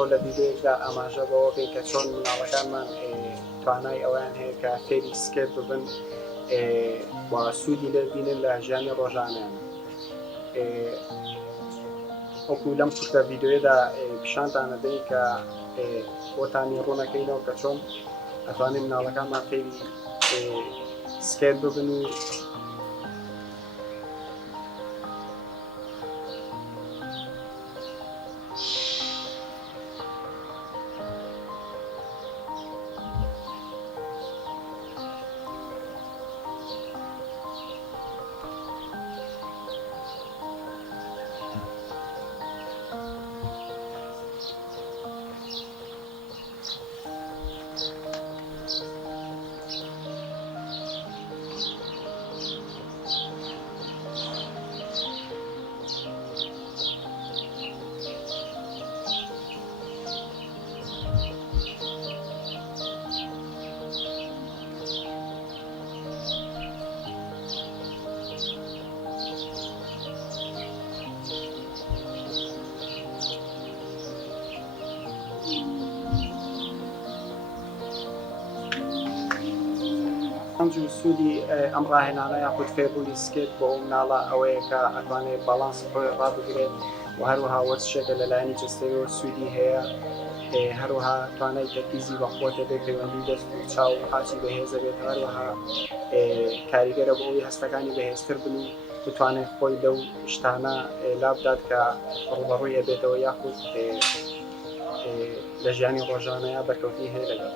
ئەمڕۆ لە ڤیدیۆیەکدا ئاماژە بەوە بێت کە چۆن منداڵەکانمان توانای ئەویان هەیە کە فێری سکێت ببن و سوودی لێ بینن لە ژیانی ڕۆژانەیان. وەکو لەم کورتە ڤیدیۆیەدا پیشانتان دەدەین کە بۆتانی ڕوونەکەینەوە کە چۆن ئەتوانین منداڵەکانمان فێری سکێت ببن و سوودی ئەم ڕاهێنانە یاخود فێربوونی سکێت بۆ ئەو منداڵە ئەوەیە کە ئەتوانێت باڵانس خۆی ڕابگرێت و هەروەها وەرزشێکە لەلایەنی جستەیەوە سوودی هەیە، هەروەها توانای تەرکیزی بەخۆتە بێت، پەیوەندی دەست و چاو و قاچی بەهێزە بێت، هەروەها کاریگەرە بۆ ئەوی هەستەکانی بەهێزتر بن و بتوانێت خۆی لەو شتانە لابدات کە ڕوبەڕووی ئەبێتەوە یاخود لە ژیانی ڕۆژانەیە بەرکەوتی هەیە لەگەڵ.